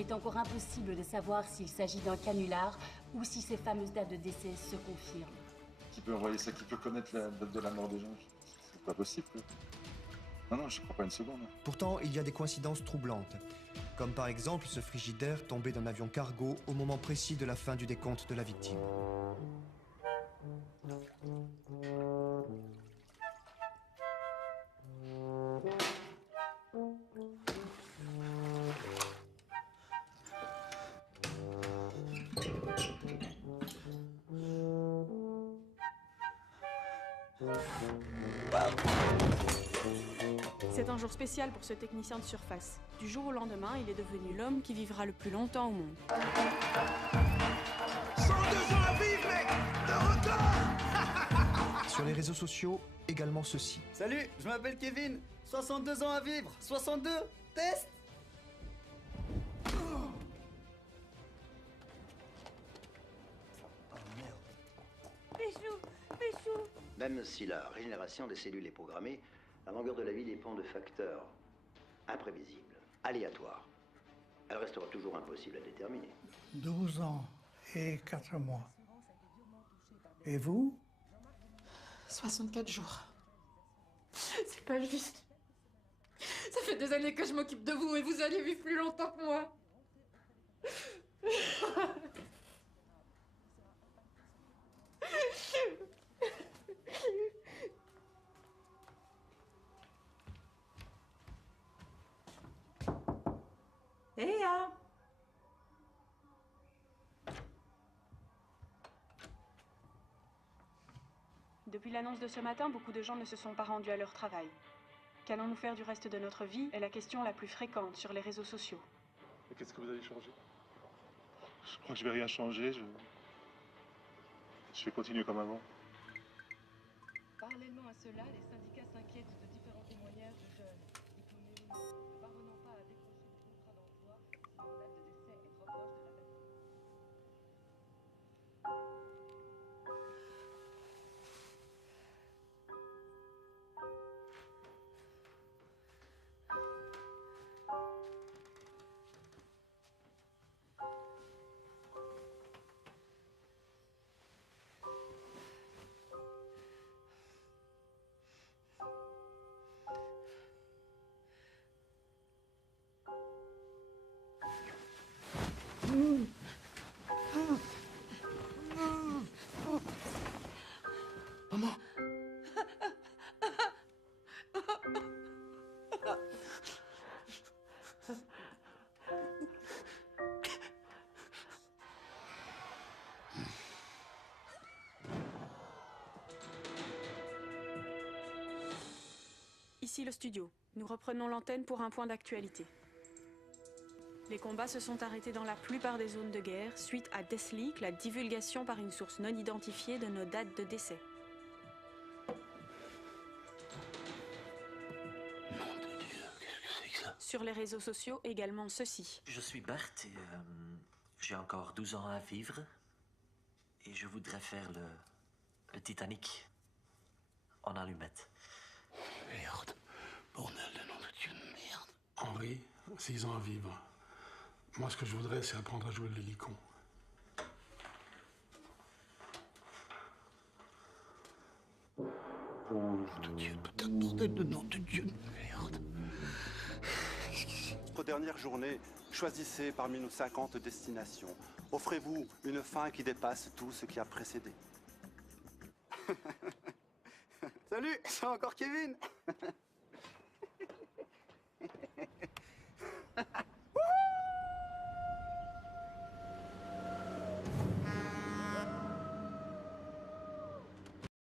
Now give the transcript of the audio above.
est encore impossible de savoir s'il s'agit d'un canular ou si ces fameuses dates de décès se confirment. Qui peut envoyer ça? Qui peut connaître la date de la mort des gens? C'est pas possible. Non, je crois pas une seconde. Pourtant, il y a des coïncidences troublantes. Comme par exemple ce frigidaire tombé d'un avion cargo au moment précis de la fin du décompte de la victime. C'est un jour spécial pour ce technicien de surface. Du jour au lendemain, il est devenu l'homme qui vivra le plus longtemps au monde. 102 ans à vivre, mec! De record! Sur les réseaux sociaux, également ceci. Salut, je m'appelle Kevin. 62 ans à vivre. 62. Test. Péchou. Même si la régénération des cellules est programmée, la longueur de la vie dépend de facteurs imprévisibles, aléatoires. Elle restera toujours impossible à déterminer. 12 ans et 4 mois. Et vous? 64 jours. C'est pas juste. Ça fait des années que je m'occupe de vous et vous allez vivre plus longtemps que moi. Léa! Depuis l'annonce de ce matin, beaucoup de gens ne se sont pas rendus à leur travail. Qu'allons-nous faire du reste de notre vie est la question la plus fréquente sur les réseaux sociaux. Et qu'est-ce que vous allez changer? Je crois que je vais rien changer. Je vais continuer comme avant. Parallèlement à cela, les syndicats s'inquiètent de différents témoignages de jeunes diplômés ou non, ne parvenant pas à décrocher des contrats d'emploi si leur date de décès est trop proche de la date. Maman. Ici le studio. Nous reprenons l'antenne pour un point d'actualité. Les combats se sont arrêtés dans la plupart des zones de guerre suite à Deathleak, la divulgation par une source non identifiée de nos dates de décès. Nom de Dieu, qu'est-ce que c'est que ça? Sur les réseaux sociaux, également ceci. Je suis Bart et j'ai encore 12 ans à vivre. Et je voudrais faire le Titanic en allumette. Merde. Bordel de nom de Dieu de merde. Henri, 6 ans à vivre. Moi, ce que je voudrais, c'est apprendre à jouer de l'hélicon. Nom de Dieu, putain de bordel de nom de Dieu de merde. Notre dernière journée, choisissez parmi nos 50 destinations. Offrez-vous une fin qui dépasse tout ce qui a précédé. Salut, c'est encore Kevin.